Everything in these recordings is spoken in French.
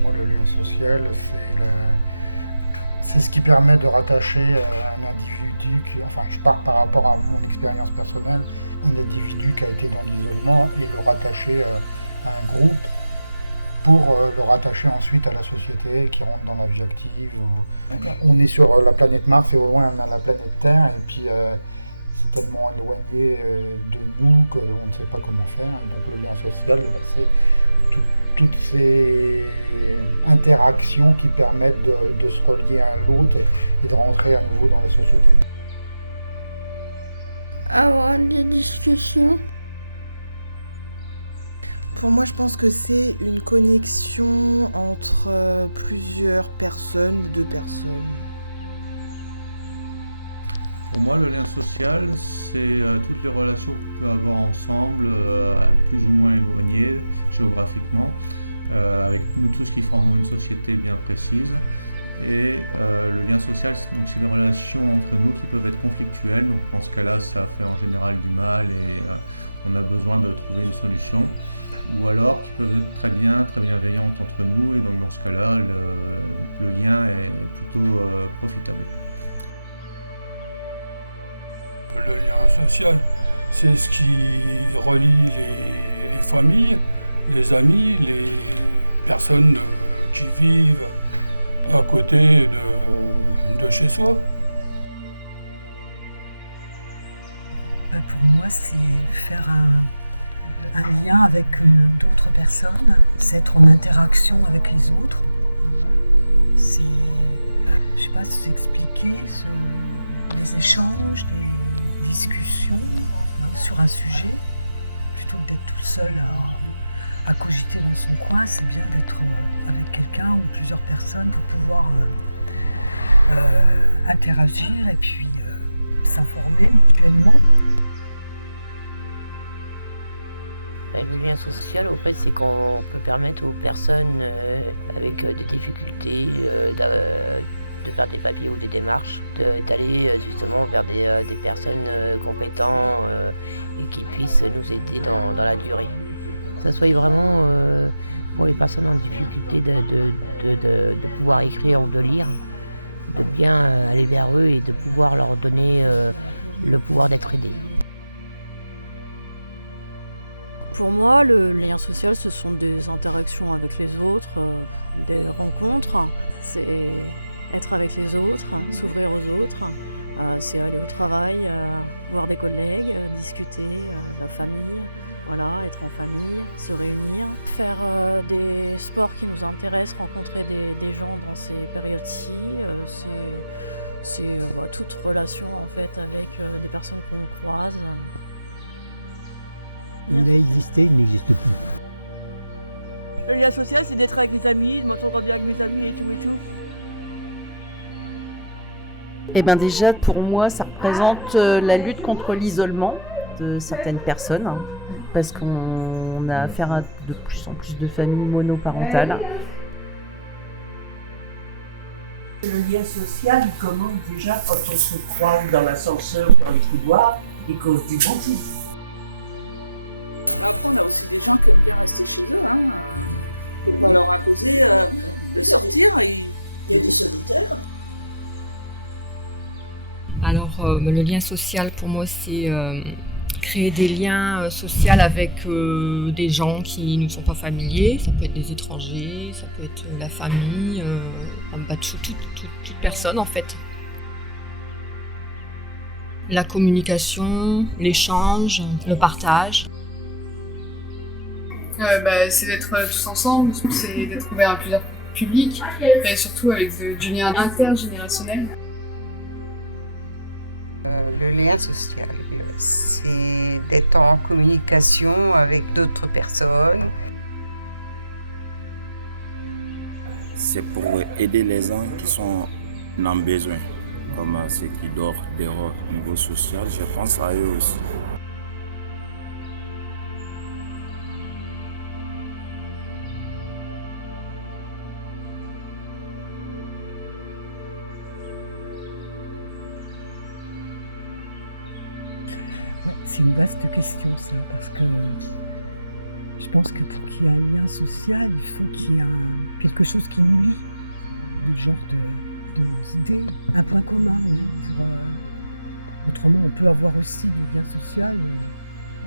moi, le lien social, c'est ce qui permet de rattacher un individu, enfin je parle par rapport à mon expérience personnelle, un individu qui a été dans l'isolement et le rattacher à un groupe pour le rattacher ensuite à la société qui rentre dans la vie active. On est sur la planète Mars et au loin on a la planète Terre et puis c'est tellement éloigné de nous qu'on ne sait pas comment faire. Et donc le lien social, c'est toutes ces interactions qui permettent de se relier à l'autre et de rentrer à nouveau dans la société. Avoir des discussions. Pour moi, je pense que c'est une connexion entre plusieurs personnes ou deux personnes. Pour moi, le lien social, c'est toutes les relations qu'on peut avoir ensemble, plus ou moins éloignées géographiquement, avec nous tous qui formons une société bien précise. Et le lien social, donc, c'est des relations entre nous qui peuvent être conflictuelles. Donc, dans ce cas-là, ça fait en général du mal et on a besoin de trouver une solution. Ou alors qui peuvent être très bienveillantes entre nous. Et donc, dans ce cas-là, le lien est plutôt profitable. Le lien social, c'est ce qui relie les familles, les amis, les personnes qui vivent à côté de chez soi. Pour moi, c'est faire un lien avec d'autres personnes, c'est être en interaction avec les autres. C'est, je sais pas si c'est expliquer, les échanges, les discussions sur un sujet, plutôt que d'être tout seul à cogiter dans son coin, c'est bien d'être avec quelqu'un ou plusieurs personnes pour pouvoir interagir et puis s'informer mutuellement. Le lien social, au fait, c'est qu'on peut permettre aux personnes avec des difficultés de faire des papiers ou des démarches, d'aller justement vers des personnes compétentes et qui puissent nous aider dans la durée. Que ça soit vraiment pour les personnes en difficulté de pouvoir écrire ou de lire, de bien aller vers eux et de pouvoir leur donner le pouvoir d'être aidés. Pour moi, le lien social, ce sont des interactions avec les autres, des rencontres. C'est être avec les autres, s'ouvrir aux autres. C'est aller au travail, voir des collègues, discuter, la famille. Voilà, être en famille, se réunir. Faire des sports qui nous intéressent, rencontrer des gens dans ces périodes-ci. C'est toute relation en fait avec des personnes qu'on croise. Il a existé, il n'existe plus. Le lien social, c'est d'être avec les amis, de m'entendre bien avec mes amis et tout et tout. Eh bien déjà, pour moi, ça représente la lutte contre l'isolement de certaines personnes, parce qu'on a affaire à de plus en plus de familles monoparentales. Le lien social, il commence déjà quand on se croise dans l'ascenseur, dans les couloirs, et qu'on est gentil. Après, on a aussi des gens qui aiment bien rester chez eux. On ne peut pas leur imposer de sortir. Il y a des solitaires. Alors, le lien social, pour moi, c'est créer des liens sociaux avec des gens qui ne nous sont pas familiers. Ça peut être des étrangers, ça peut être la famille, toute personne, en fait. La communication, l'échange, le partage. C'est d'être tous ensemble, c'est d'être ouvert à plusieurs publics, et surtout avec du lien intergénérationnel. Le lien social, c'est d'être en communication avec d'autres personnes. C'est pour aider les gens qui sont dans le besoin, comme ceux qui doivent dehors au niveau social, je pense à eux aussi. Ouais, c'est une vaste question ça, parce que je pense que pour qu'il y ait un lien social, il faut qu'il y ait quelque chose qui nous lie, de genre d'idées, un point commun, oui. Autrement, on peut avoir aussi du lien social.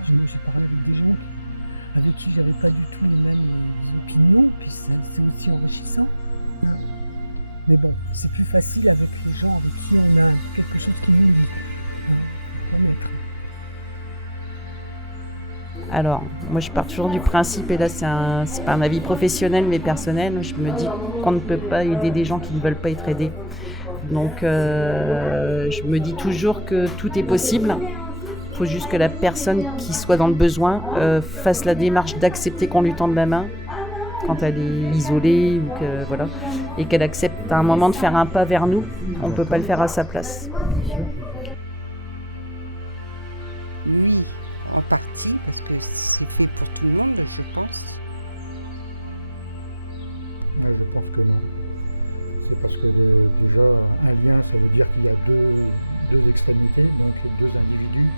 J'ai parlé avec des gens avec qui j'avais pas du tout les mêmes opinions, puis c'est aussi enrichissant. Hein. Mais bon, c'est plus facile avec les gens avec qui on a quelque chose qui nous lie. Hein, faut reconnaître. Alors, moi je pars toujours du principe, et là c'est pas un avis professionnel mais personnel, je me dis qu'on ne peut pas aider des gens qui ne veulent pas être aidés. Donc je me dis toujours que tout est possible. Il faut juste que la personne qui soit dans le besoin fasse la démarche d'accepter qu'on lui tende la main quand elle est isolée ou que, voilà, et qu'elle accepte à un moment de faire un pas vers nous. On ne peut pas le faire à sa place. Oui, en partie, parce que c'est fait pour tout le monde, je pense. Je pense que non. C'est parce que déjà, un lien, ça veut dire qu'il y a deux extrémités, donc deux individus.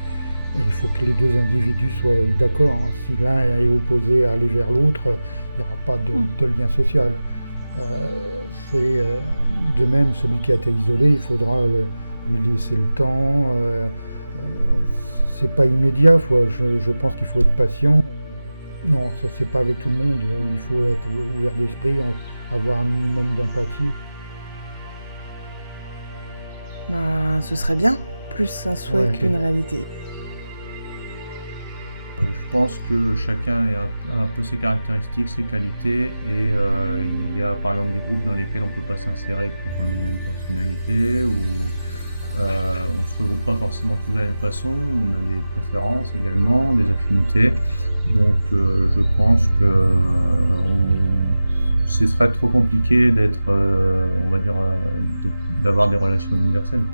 Et il faut que les deux individus soient d'accord. Si l'un est opposé à aller vers l'autre, il n'y aura pas de lien social. De même, celui qui a été isolé, il faudra lui laisser le temps. C'est pas immédiat, je pense qu'il faut être patient. Non, ça c'est pas avec tout le monde. Il faut être ouvert d'esprit, avoir un minimum d'empathie. Ce serait bien, plus un souhait qu'une réalité. Je pense que chacun a un peu ses caractéristiques, ses qualités, et il y a par exemple des groupes dans lesquels on ne peut pas s'insérer quand on a une personnalité, ou on ne se regroupe pas forcément tous de la même façon, on a des préférences également, des affinités. Donc je pense que ce serait trop compliqué d'être, on va dire, d'avoir des relations universelles.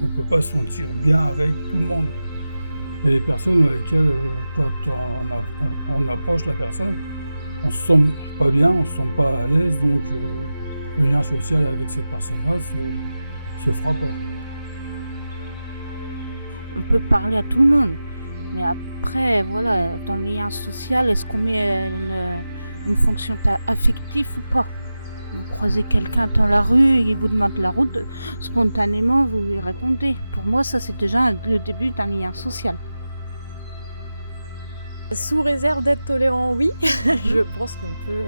On ne peut pas se sentir bien avec tout le monde. Il y a des personnes avec lesquelles, quand on approche la personne, on ne se sent pas bien, on ne se sent pas à l'aise, donc le lien social avec cette personne-là se fera pas. On peut parler à tout le monde, mais après, voilà, dans le lien social, est-ce qu'on met une fonction affective ou pas ? Vous croisez quelqu'un dans la rue et il vous demande la route, spontanément vous lui répondez. Pour moi, ça c'est déjà le début d'un lien social. Sous réserve d'être tolérant, oui. Je pense qu'on peut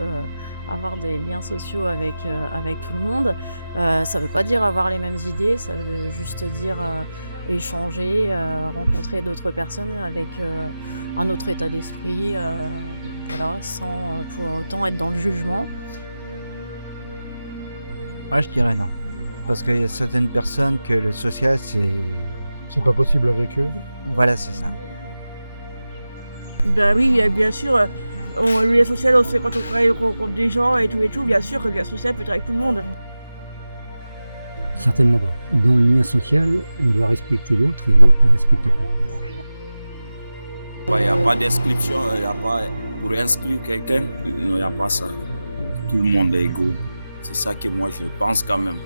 avoir des liens sociaux avec tout le monde. Ça ne veut pas dire avoir les mêmes idées, ça veut juste dire échanger, rencontrer d'autres personnes avec un autre état d'esprit, voilà, sans pour autant être dans le jugement. Moi, je dirais non. Parce qu'il y a certaines personnes que le social, c'est pas possible avec eux. Voilà, c'est ça. Ben oui, bien sûr, le lien social, on se fait quand on rencontre des gens et tout, bien sûr que le lien social peut être avec tout le monde. Certainement pas. Dans le lien social, on doit respecter l'autre et l'autre ne respecte pas. Il n'y a pas d'inscription, il y a pas pour inscrire quelqu'un, non, il n'y a pas ça. Tout le monde est égaux. C'est ça que moi je pense quand même.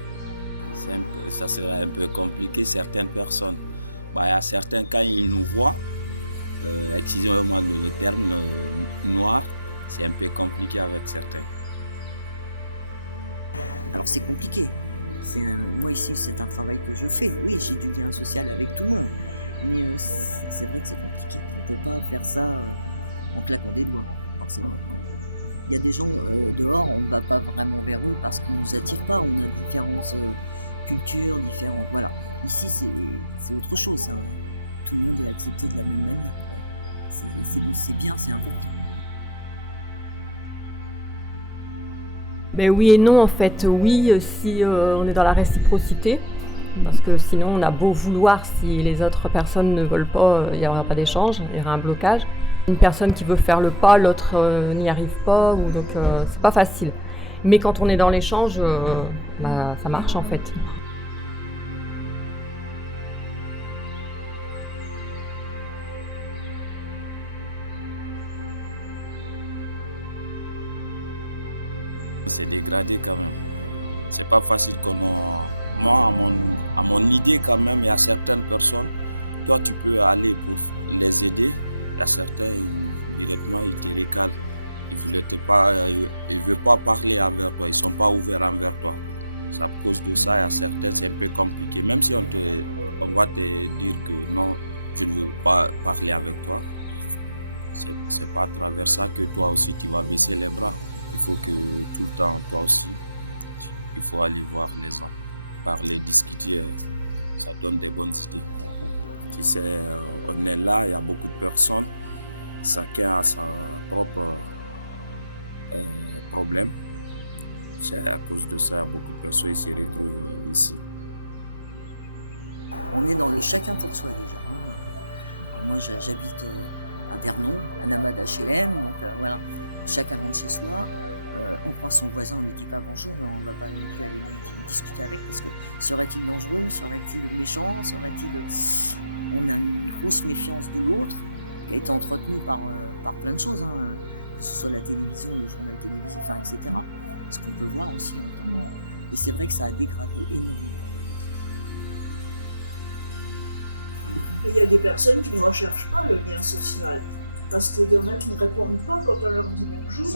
Ça serait un peu compliqué, certaines personnes. Il y a certains, quand ils nous voient, excusez-moi le terme noir, c'est un peu compliqué avec certains. Alors c'est compliqué. Moi ici, c'est un travail que je fais. Oui, j'ai du lien social avec tout le monde. Mais c'est vrai que c'est compliqué. On ne peut pas faire ça en claquant des doigts, forcément. Il y a des gens dehors, on ne va pas vraiment vers eux parce qu'ils ne nous attirent pas. On a différentes cultures, différentes... Voilà. Ici, c'est autre chose. Hein. Tout le monde est accepté de la même manière. C'est bien, c'est important. Mais oui et non, en fait. Oui, si on est dans la réciprocité. Parce que sinon, on a beau vouloir, si les autres personnes ne veulent pas, il n'y aura pas d'échange, il y aura un blocage. Une personne qui veut faire le pas, l'autre n'y arrive pas, ou donc c'est pas facile. Mais quand on est dans l'échange, ça marche en fait. C'est dégradé quand même. C'est pas facile Moi, à mon idée quand même, il y a certaines personnes, toi tu peux aller pour les aider, Il y a certains, directement, ils te recalent. Ils ne veulent pas parler envers toi, ils ne sont pas ouverts envers toi. C'est à cause de ça, il y a certains, c'est un peu compliqué. Même si on va te dire que non, je ne veux pas parler avec toi, c'est pas à travers ça que toi aussi tu vas baisser les bras. Il faut que tout le temps, toi aussi, il faut aller voir les gens, parler, discuter, ça donne des bonnes idées. Tu sais, on est là, il y a beaucoup de personnes, chacun a sa propre problème. C'est à cause de ça, beaucoup de personnes se retrouvent ici. On est dans le chacun pour soi déjà. Moi j'habite à Vernon, un amas d'HLM, donc voilà, chacun rentre chez soi. On croise son voisin, on lui dit pas bonjour, mais on va pas non plus aller discuter avec, parce que serait-il dangereux, serait-il méchant, on a une grosse méfiance de l'autre qui a été entretenue par plein de choses, que ce soit la télévision, le journal télévisé, etc. Ce qu'on peut voir aussi entendre. Et c'est vrai que ça a dégradé énormément. Il y a des personnes qui ne recherchent pas le lien social, parce qu'il y en a qui ne répondent pas quand on leur dit bonjour.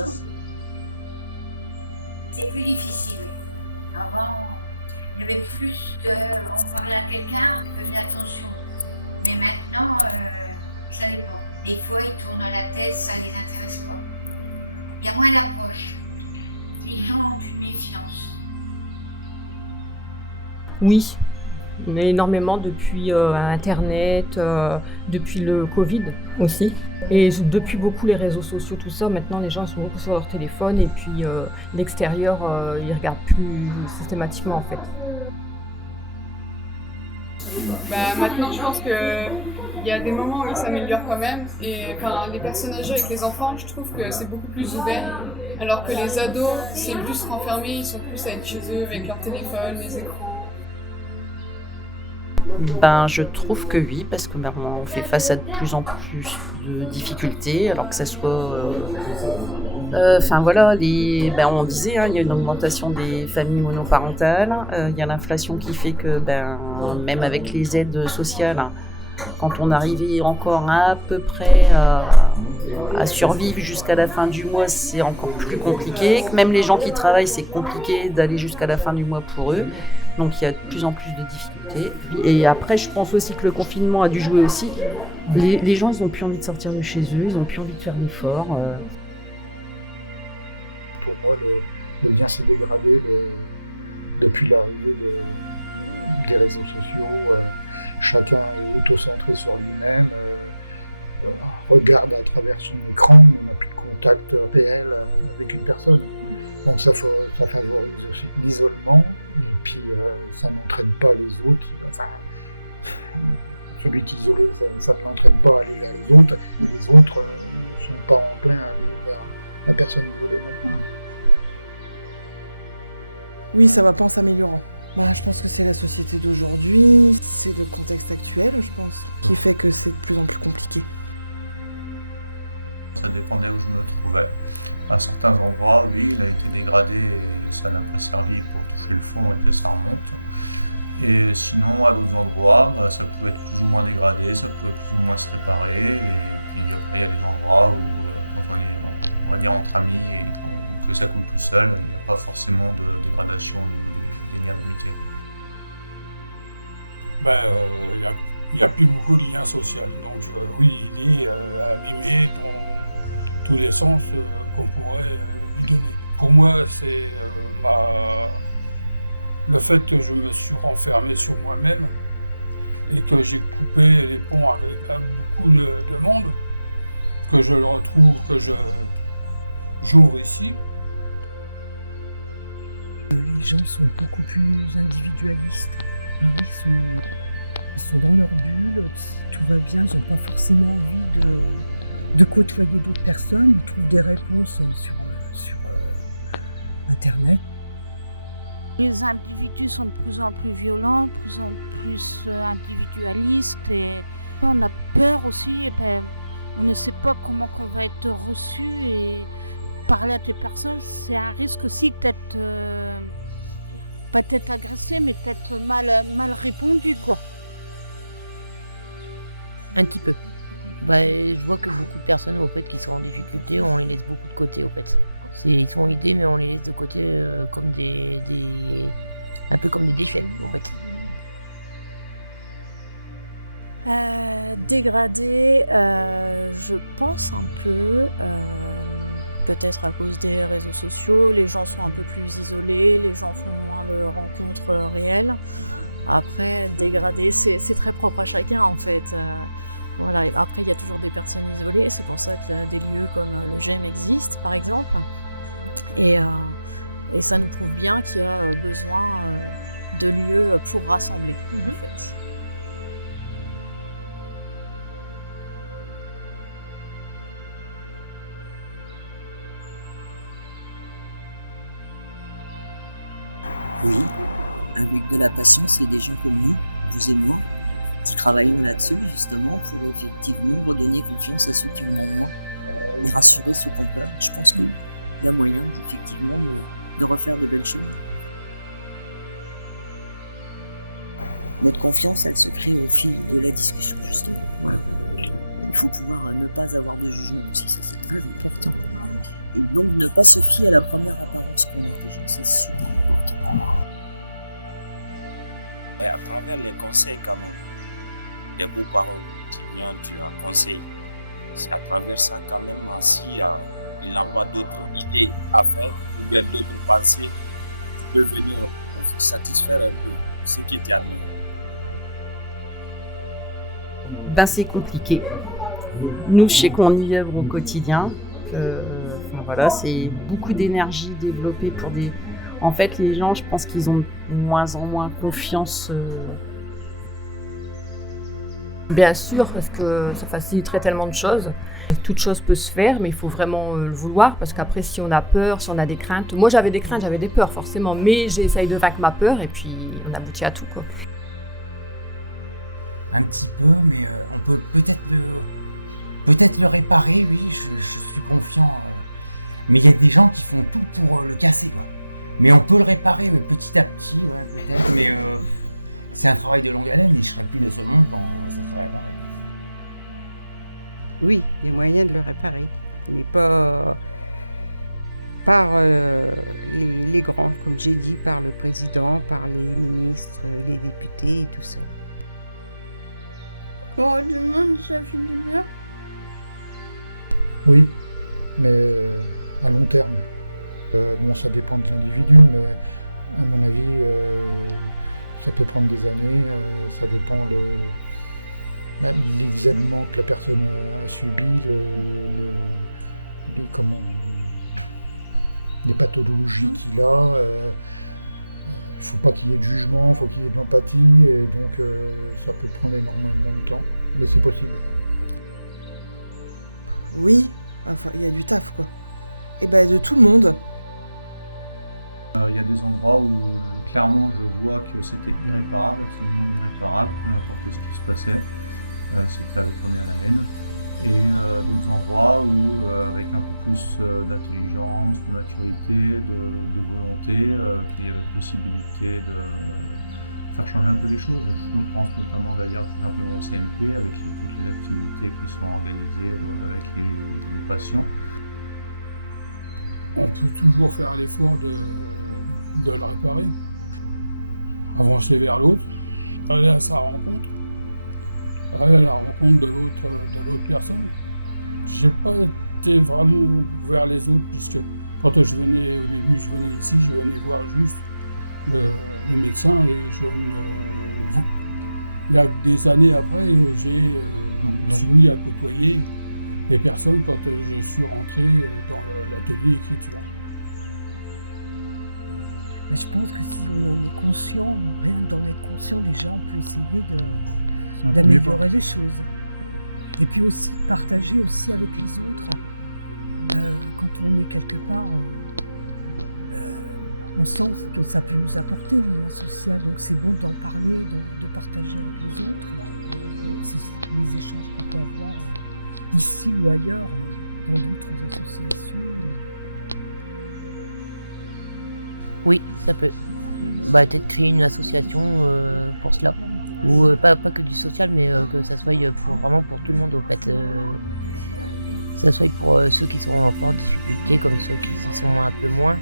C'est plus difficile. Avant, il y avait plus de... On parlait à quelqu'un, on faisait attention. Mais maintenant, ça dépend. Des fois, ils tournent la tête, ça ne les intéresse pas. Il y a moins d'approche. Les gens ont une méfiance. Oui, mais énormément depuis Internet, depuis le Covid aussi. Et depuis beaucoup les réseaux sociaux, tout ça, maintenant les gens sont beaucoup sur leur téléphone et puis l'extérieur, ils regardent plus systématiquement en fait. Maintenant, je pense qu'il y a des moments où ils s'améliorent quand même. Et les personnes âgées avec les enfants, je trouve que c'est beaucoup plus ouvert. Alors que les ados, c'est plus renfermé, ils sont plus à être chez eux avec leur téléphone, les écrans. Je trouve que oui, parce que on fait face à de plus en plus de difficultés, alors que ça soit... on disait, il y a une augmentation des familles monoparentales, il y a l'inflation qui fait que même avec les aides sociales, quand on arrivait encore à peu près à survivre jusqu'à la fin du mois, c'est encore plus compliqué. Même les gens qui travaillent, c'est compliqué d'aller jusqu'à la fin du mois pour eux. Donc il y a de plus en plus de difficultés. Et après, je pense aussi que le confinement a dû jouer aussi. Les gens, ils n'ont plus envie de sortir de chez eux, ils n'ont plus envie de faire d'efforts. Pour moi, le lien s'est dégradé depuis l'arrivée des réseaux sociaux. Chacun est autocentré sur lui-même, regarde à travers son écran, mais n'a plus de contact réel avec une personne. Donc ça favorise aussi l'isolement, et puis ça n'entraîne pas les autres. Enfin, celui qui est isolé, ça ne l'entraîne pas à aller vers les autres, et les autres ne sont pas enclins à aller vers la personne isolée non plus. Oui, ça va pas en s'améliorant. Je pense que c'est la société d'aujourd'hui, c'est le contexte actuel, je pense, qui fait que c'est de plus en plus compliqué. Ça dépendait où je me trouvais. À certains endroits, oui, il a été dégradé et ça n'a pas servi pour toucher le fond et que ça remonte. Et sinon, à d'autres endroits, ça pouvait être plus ou moins dégradé, ça pouvait plus ou moins se réparer. Et puis après, il y a des endroits où, quand on est, on va dire, entre amis et que ça coule tout seul, il n'y a pas forcément de dégradation au niveau des liens d'amitié. Il n'y a plus beaucoup de liens sociaux. Donc oui, il est abîmé dans tous les sens qu'on pourrait lui donner. Pour moi, c'est le fait que je me suis renfermé sur moi-même et que j'ai coupé les ponts avec beaucoup de monde, que je le retrouve, que j'ouvre ici. Les gens sont beaucoup plus individualistes. Ils sont dans leur bulle, tout va bien, ils n'ont pas forcément envie de côtoyer d'autres personnes. Ils trouvent des réponses sur Internet. Les individus sont de plus en plus violents, de plus en plus individualistes et on a peur aussi. Et on ne sait pas comment on va être reçu et parler à des personnes, c'est un risque aussi d'être peut-être agressé, mais peut-être mal répondu, quoi. Un petit peu. Je vois que beaucoup de personnes au fait qui sont en difficulté, on les laisse beaucoup de côté au fait. Ils sont aidés mais on les laisse de côté comme un peu comme des déchets au fait. Dégradé, je pense un peu, peut-être à cause des réseaux sociaux, les gens sont un peu plus isolés, les gens font moins de rencontres réelles. Après, dégradé, c'est très propre à chacun en fait. Voilà. Après, il y a toujours des personnes isolées, c'est pour ça que des lieux comme le GEM existent par exemple. Et ça nous prouve bien qu'il y a besoin de lieux pour rassembler en fait. Oui, avec de la passion, c'est des gens comme nous, vous et moi, qui travaillons là-dessus justement pour effectivement redonner confiance à ceux qui en ont moins et rassurer ceux qui ont peur. Je pense qu'il y a moyen effectivement de refaire de belles choses. Notre confiance, elle se crée au fil de la discussion justement. Voilà. Il faut pouvoir ne pas avoir de jugement aussi, ça c'est très important. Et donc ne pas se fier à la première apparence qu'on a déjà, c'est super important. Et à travers les conseils quand même, des beaux paroles, tu as conseillé. C'est à travers ça quand même, si il n'a pas d'autres idées à faire ou bien d'autres pensées, tu peux venir pour satisfaire un peu ce qui t'y admet. C'est compliqué. Nous, je sais qu'on y œuvre au quotidien. Voilà, c'est beaucoup d'énergie développée pour des... En fait, les gens, je pense qu'ils ont de moins en moins confiance. Bien sûr, parce que ça faciliterait tellement de choses. Toute chose peut se faire, mais il faut vraiment le vouloir, parce qu'après, si on a peur, si on a des craintes... Moi, j'avais des craintes, j'avais des peurs, forcément, mais j'essaye de vaincre ma peur, et puis on aboutit à tout, quoi. Un petit peu, mais on peut peut-être le réparer, oui, je suis confiant. Mais il y a des gens qui font tout pour le casser, quoi. Mais on peut le réparer, ouais, petit à petit, ouais, peut-être. Mais c'est un travail de longue haleine et je serai plus de ce monde quand ça sera réparé. Oui, il y a moyen de le réparer, mais pas par les grands, comme j'ai dit, par le président, par les ministres, les députés et tout ça. Pour du monde, ça fait du bien. Oui, mais à long terme. Bon, ça dépend de l'individu, mais à mon avis, ça peut prendre des années. Ça dépend les événements que la personne a subis, les pathologies qu'il a. Il ne faut pas qu'il y ait de jugement, il faut qu'il y ait de l'empathie, et donc ça peut prendre énormément de temps, mais c'est possible. Oui, enfin, il y a du taf, quoi. Et de tout le monde. Il y a des endroits où clairement je vois que c'était irréparable, absolument irréparable, peu importe ce qui se passait, si tu avais tourné à la haine. Et d'autres endroits où, avec un peu plus d'intelligence, de maturité, de volonté, qu'il y avait possibilité de faire changer un peu les choses. Je pense notamment d'ailleurs tout simplement au CMP, avec toutes les activités qui sont organisées avec les patients. On peut toujours faire l'effort de le réparer, avancer vers l'autre, aller à sa rencontre, aller à la rencontre de l'autre personne. J'ai pas été vraiment vers les autres, puisque quand je venais au début, je venais ici, je venais voir juste le médecin, et il y a des années après, je me suis mis à côtoyer les personnes quand je suis rentré dans l'atelier écriture. Je pense que si on en est conscient, rien que d'en être conscient, déjà on peut essayer d'améliorer les choses. Et puis aussi partager aussi avec les autres. Quand on est quelque part, on sent que ça peut nous apporter le lien social, donc c'est bon d'en parler, de partager avec les autres. C'est les échanges qu'on peut avoir ici ou ailleurs, dans d'autres associations. Oui, ça peut. Peut-être créer une association pour cela. Ou pas que du social, mais que ça soit vraiment pour tout le monde, en fait. Ça soit pour ceux qui sont en forte difficulté, comme ceux qui y sont un peu moins,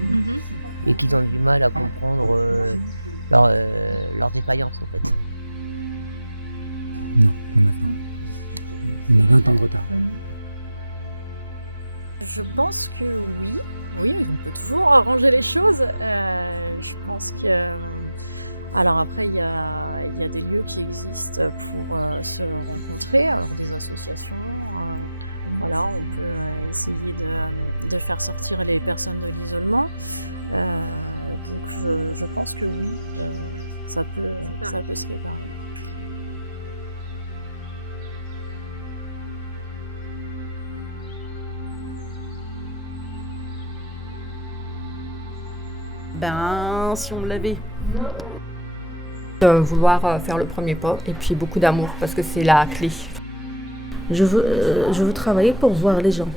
et qui ont du mal à comprendre leur défaillance, en fait. Non, plus maintenant. On a 20 ans de retard. Je pense que oui. Oui, on peut toujours arranger les choses. Je pense que... Alors après, il y a des lieux qui existent pour se rencontrer, alors des associations. Voilà, on peut essayer de faire sortir les personnes de l'isolement. Donc je pense que oui, ça peut se réparer. Si on l'avait. Vouloir faire le premier pas et puis beaucoup d'amour parce que c'est la clé. Je veux travailler pour voir les gens.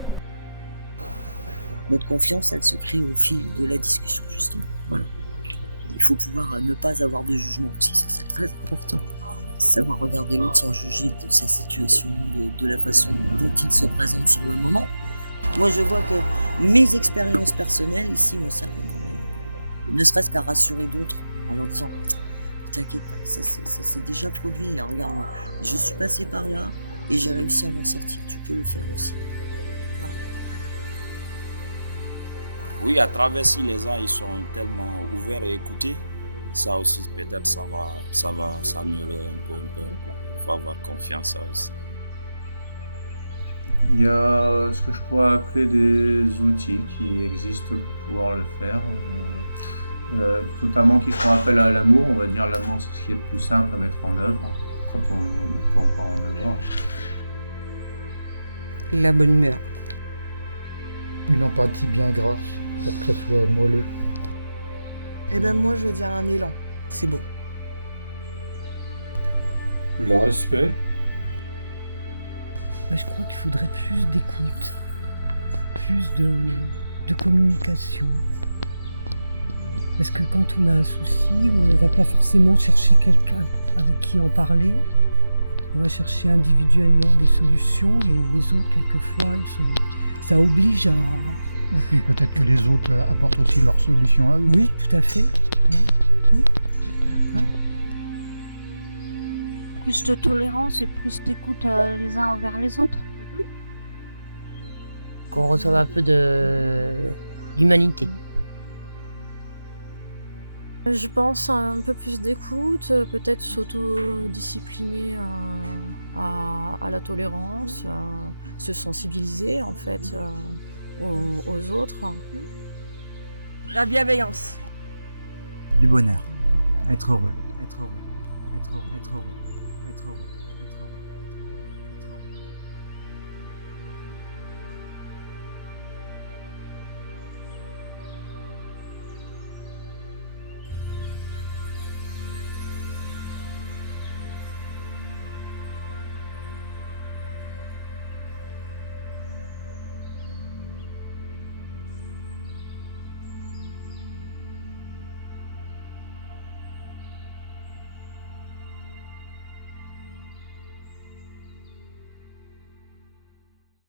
Notre confiance, elle se crée au fil de la discussion, justement. Voilà. Il faut pouvoir ne pas avoir de jugement aussi, ça c'est très important. Savoir regarder l'autre sans juger de sa situation, de la façon dont il se présente sur le moment. Moi je vois que mes expériences personnelles ici me servent, ne serait-ce qu'à rassurer d'autres en leur disant « T'inquiète pas, ça c'est déjà produit, hein, regarde, je suis passé par là et j'ai réussi à m'en sortir, tu peux le faire aussi. » Oui, à travers si les gens ils sont tellement ouverts et écoutés, ça aussi peut-être ça va s'améliorer un peu. Il faut avoir confiance ça aussi. Il y a ce que je pourrais appeler des outils qui existent pour pouvoir le faire, notamment qui font appel à l'amour. On va dire l'amour c'est ce qui est le plus simple à mettre en œuvre quand on peut encore en avoir. La bonne humeur. Une empathie bien grasse, pour que ça soit moelleux. Moi je vais dire un élan, c'est beau. Le respect. Je crois qu'il faudrait plus d'écoute, plus de communication. Parce que quand on a un souci, on ne va pas forcément chercher quelqu'un avec qui en parler. On va chercher individuellement des solutions et les autres, quelquefois, ça oblige à... Et puis peut-être que les autres apportent aussi leurs solutions à eux. Oui, tout à fait. Oui. Plus de tolérance et plus d'écoute les uns envers les autres. Qu'on reçoive un peu d'humanité. Je pense à un peu plus d'écoute, peut-être s'autodiscipliner à la tolérance, se sensibiliser en fait aux autres. La bienveillance. Du bonheur. Être heureux. Être heureux. Être heureux. Être heureux. Être heureux.